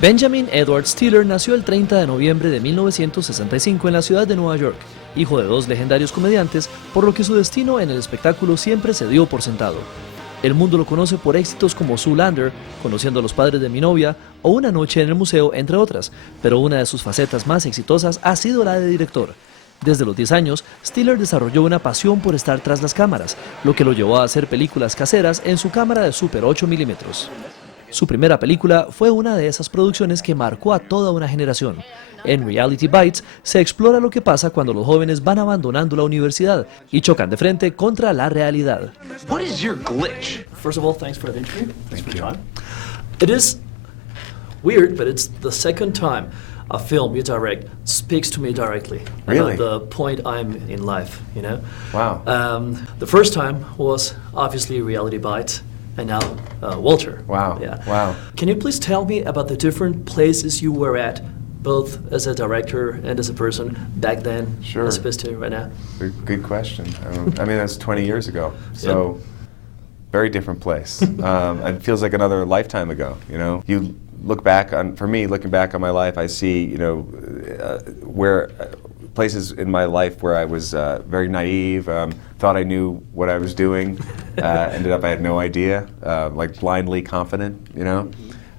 Benjamin Edward Stiller nació el 30 de noviembre de 1965 en la ciudad de Nueva York, hijo de dos legendarios comediantes, por lo que su destino en el espectáculo siempre se dio por sentado. El mundo lo conoce por éxitos como Zoolander, Conociendo a los padres de mi novia o Una noche en el museo, entre otras, pero una de sus facetas más exitosas ha sido la de director. Desde los 10 años, Stiller desarrolló una pasión por estar tras las cámaras, lo que lo llevó a hacer películas caseras en su cámara de Super 8 milímetros. Su primera película fue una de esas producciones que marcó a toda una generación. En Reality Bites se explora lo que pasa cuando los jóvenes van abandonando la universidad y chocan de frente contra la realidad. What is your glitch? First of all, thanks for the interview. Thanks for you. your time. It is weird, but it's the second time a film you direct speaks to me directly Really? about the point I'm in life, you know? Wow. The first time was obviously Reality Bites, and now Walter. Wow. Yeah. Wow. Can you please tell me about the different places you were at, both as a director and as a person back then, Sure. as opposed to right now? Good question. I mean, that's 20 years ago, so very different place. It feels like another lifetime ago, you know? You look back on, for me, looking back on my life, I see, you know, places in my life where I was very naive, thought I knew what I was doing, ended up I had no idea, like blindly confident, you know?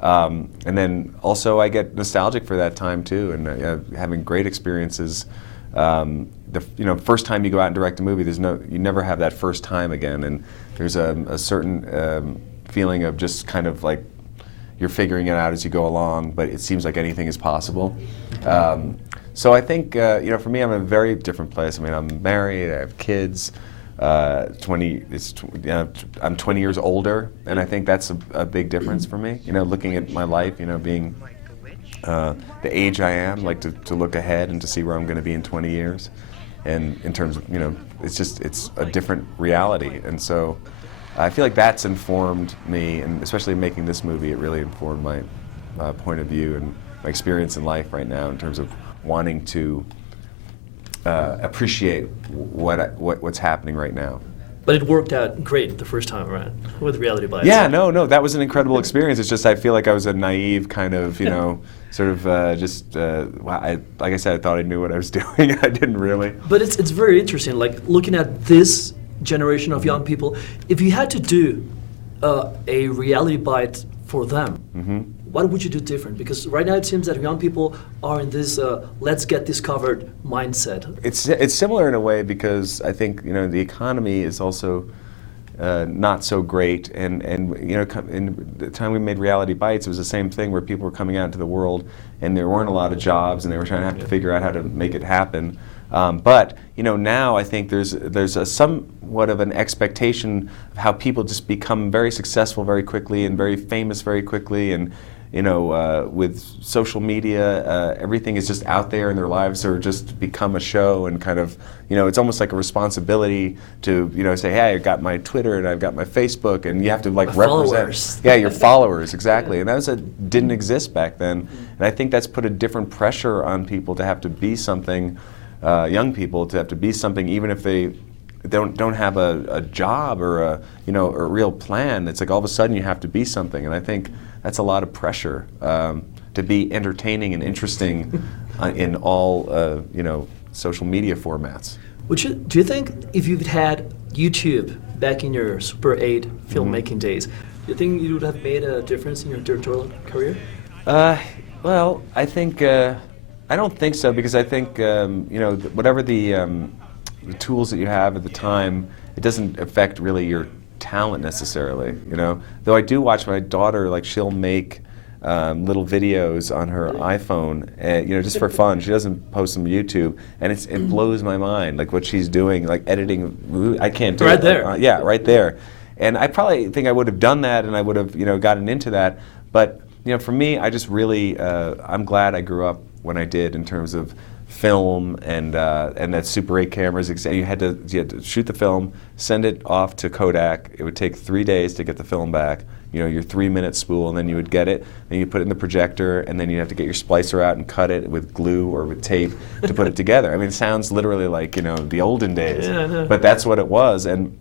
And then also I get nostalgic for that time too, and having great experiences. First time you go out and direct a movie, you never have that first time again, and there's a certain feeling of just kind of like you're figuring it out as you go along, but it seems like anything is possible. So I think, for me, I'm in a very different place. I mean, I'm married, I have kids. I'm 20 years older, and I think that's a big difference for me. You know, looking at my life, you know, being the age I am, like to look ahead and to see where I'm going to be in 20 years. And in terms of, you know, it's a different reality. And so I feel like that's informed me, and especially making this movie, it really informed my point of view and my experience in life right now in terms of wanting to appreciate what's happening right now. But it worked out great the first time around with Reality Bites. Yeah, no, that was an incredible experience. It's just I feel like I was a naive kind of, you know, sort of like I said, I thought I knew what I was doing. I didn't really. But it's very interesting, like looking at this generation of young people. If you had to do a Reality Bite for them, what would you do different? Because right now it seems that young people are in this let's get discovered mindset. It's similar in a way because I think, you know, the economy is also not so great, and you know, in the time we made Reality Bites, it was the same thing where people were coming out into the world and there weren't a lot of jobs and they were trying to have to figure out how to make it happen. But you know, now I think there's a somewhat of an expectation of how people just become very successful very quickly and very famous very quickly, and you know, with social media, everything is just out there, and their lives are just become a show, and kind of, you know, it's almost like a responsibility to, you know, say, hey, I've got my Twitter and I've got my Facebook, and you have to like represent. Followers. Yeah, your followers, exactly. And that didn't exist back then, and I think that's put a different pressure on people to have to be something. Young people to have to be something, even if they don't have a job or a real plan. It's like all of a sudden you have to be something, and I think that's a lot of pressure to be entertaining and interesting in all social media formats. Do you think if you'd had YouTube back in your Super 8 filmmaking days, do you think you would have made a difference in your directorial career? Well, I think. I don't think so, because I think whatever the tools that you have at the time, it doesn't affect really your talent necessarily. You know, though I do watch my daughter, like she'll make little videos on her iPhone, just for fun. She doesn't post them to YouTube, and it blows my mind, like what she's doing, like editing. I can't do it. Right there. Yeah, right there. And I probably think I would have done that, and I would have gotten into that. But for me, I just really I'm glad I grew up when I did, in terms of film and that Super 8 cameras. You had to shoot the film, send it off to Kodak. It would take 3 days to get the film back. Your 3-minute spool, and then you would get it, then you put it in the projector, and then you have to get your splicer out and cut it with glue or with tape to put it together. I mean, it sounds literally like the olden days, yeah, but that's what it was. And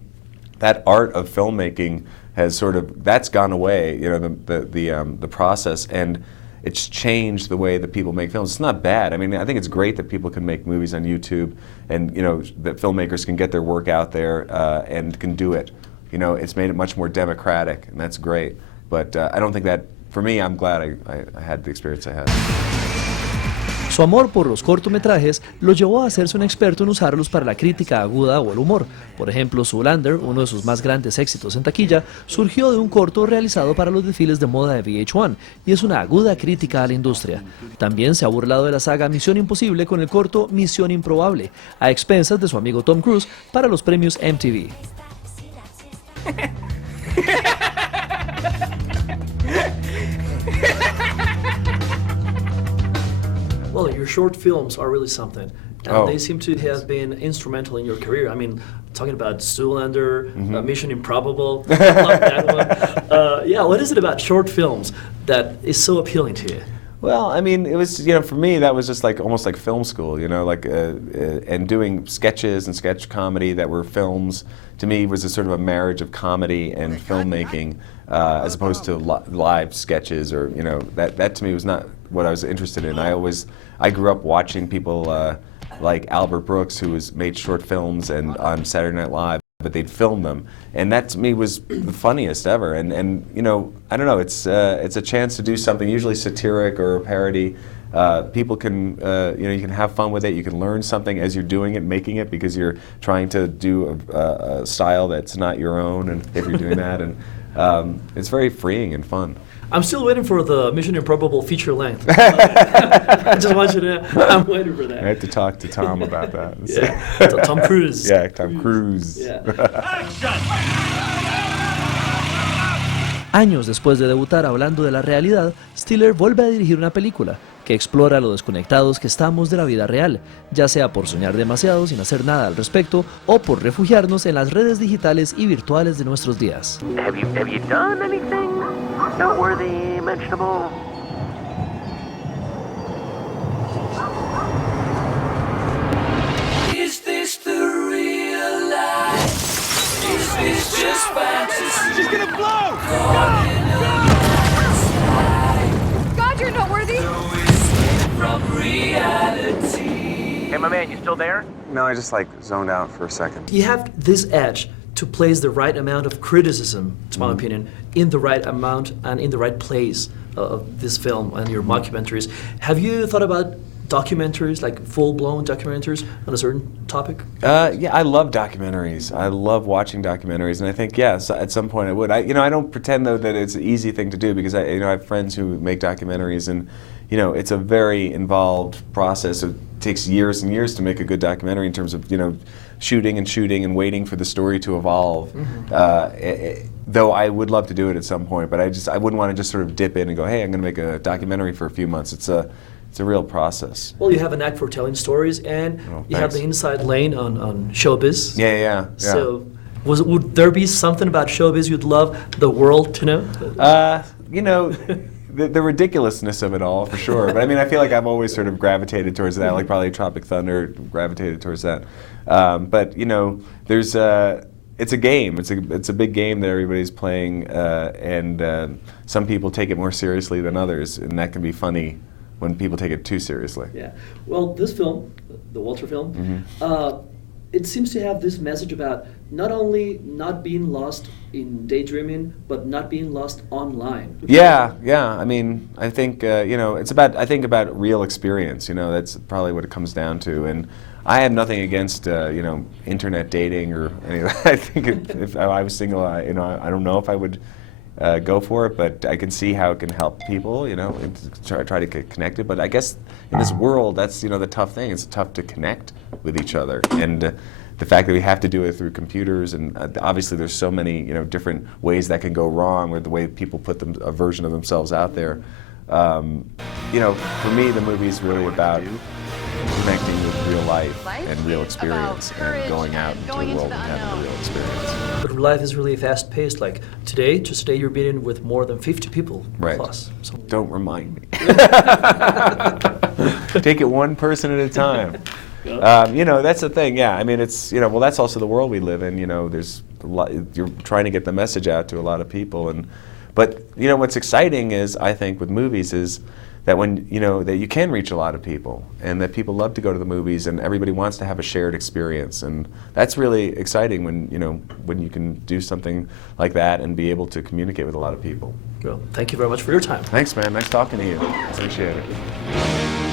that art of filmmaking has sort of, that's gone away, you know, the process, and it's changed the way that people make films. It's not bad. I mean, I think it's great that people can make movies on YouTube, and you know, that filmmakers can get their work out there and can do it. You know, it's made it much more democratic, and that's great. But I don't think that, for me, I'm glad I had the experience I had. Su amor por los cortometrajes lo llevó a hacerse un experto en usarlos para la crítica aguda o el humor. Por ejemplo, Zoolander, uno de sus más grandes éxitos en taquilla, surgió de un corto realizado para los desfiles de moda de VH1 y es una aguda crítica a la industria. También se ha burlado de la saga Misión Imposible con el corto Misión Improbable, a expensas de su amigo Tom Cruise para los premios MTV. Well, your short films are really something, and Oh, they seem to have been instrumental in your career. I mean, talking about Zoolander, Mission Improbable, I love that one. Yeah, what is it about short films that is so appealing to you? Well, I mean, it was, you know, for me, that was just like almost like film school, you know, like, and doing sketches and sketch comedy that were films, to me, was a sort of a marriage of comedy and filmmaking, as opposed to live sketches, or, you know, that to me was not what I was interested in. I grew up watching people like Albert Brooks, who made short films and on Saturday Night Live, but they'd film them, and that to me was the funniest ever. And you know, I don't know, it's a chance to do something usually satiric or a parody. People can, you know, you can have fun with it. You can learn something as you're doing it, making it, because you're trying to do a style that's not your own, and if you're doing that, and it's very freeing and fun. I'm still waiting for the Mission Improbable feature length. I just want you to know, I'm waiting for that. I have to talk to Tom about that. Yeah. Tom Cruise. Yeah, Tom Cruise. Yeah. Años después de debutar hablando de la realidad, Stiller vuelve a dirigir una película que explora lo desconectados que estamos de la vida real, ya sea por soñar demasiado sin hacer nada al respecto o por refugiarnos en las redes digitales y virtuales de nuestros días. Have you done anything noteworthy, mentionable? Is this the real life? Is this just fantasy? She's gonna blow! God, you're noteworthy! From reality. Hey, my man, you still there? No, I just like zoned out for a second. You have this edge to place the right amount of criticism, to my opinion, in the right amount and in the right place of this film and your mockumentaries. Have you thought about documentaries, like full-blown documentaries on a certain topic? Yeah, I love documentaries. I love watching documentaries, and I think, yes, at some point I would. You know, I don't pretend though that it's an easy thing to do, because I have friends who make documentaries, and you know, it's a very involved process. It takes years and years to make a good documentary in terms of, you know, shooting and waiting for the story to evolve. Though I would love to do it at some point, but I wouldn't want to just sort of dip in and go, hey, I'm going to make a documentary for a few months. It's a real process. Well, you have a knack for telling stories, and you have thanks. the inside lane on showbiz. Yeah. So, would there be something about showbiz you'd love the world to know? You know, the ridiculousness of it all, for sure. But I mean, I feel like I've always sort of gravitated towards that, like probably Tropic Thunder gravitated towards that. But you know, it's a game. It's a big game that everybody's playing, and some people take it more seriously than others, and that can be funny when people take it too seriously. Yeah. Well, this film, the Walter film, it seems to have this message about not only not being lost in daydreaming, but not being lost online. Yeah. I mean, I think you know, it's about, I think about real experience. You know, that's probably what it comes down to. And I have nothing against you know, internet dating or any of that. I think if I was single, you know, I don't know if I would go for it, but I can see how it can help people, you know, and try to get connected. But I guess in this world, that's, you know, the tough thing. It's tough to connect with each other, and the fact that we have to do it through computers, and obviously there's so many, you know, different ways that can go wrong with the way people put a version of themselves out there. You know, for me, the movie's really about connecting with real life and real experience, and going out into the world and having a real experience. But life is really fast-paced. Like today, just today, you're meeting with more than 50 people Right. plus. So. Don't remind me. Take it one person at a time. You know, that's the thing. Yeah, I mean, it's, you know, well, that's also the world we live in. You know, there's you're trying to get the message out to a lot of people. But you know what's exciting is, I think, with movies is that when that you can reach a lot of people, and that people love to go to the movies, and everybody wants to have a shared experience, and that's really exciting when you can do something like that and be able to communicate with a lot of people. Well, thank you very much for your time. Thanks, man. Nice talking to you. Appreciate it.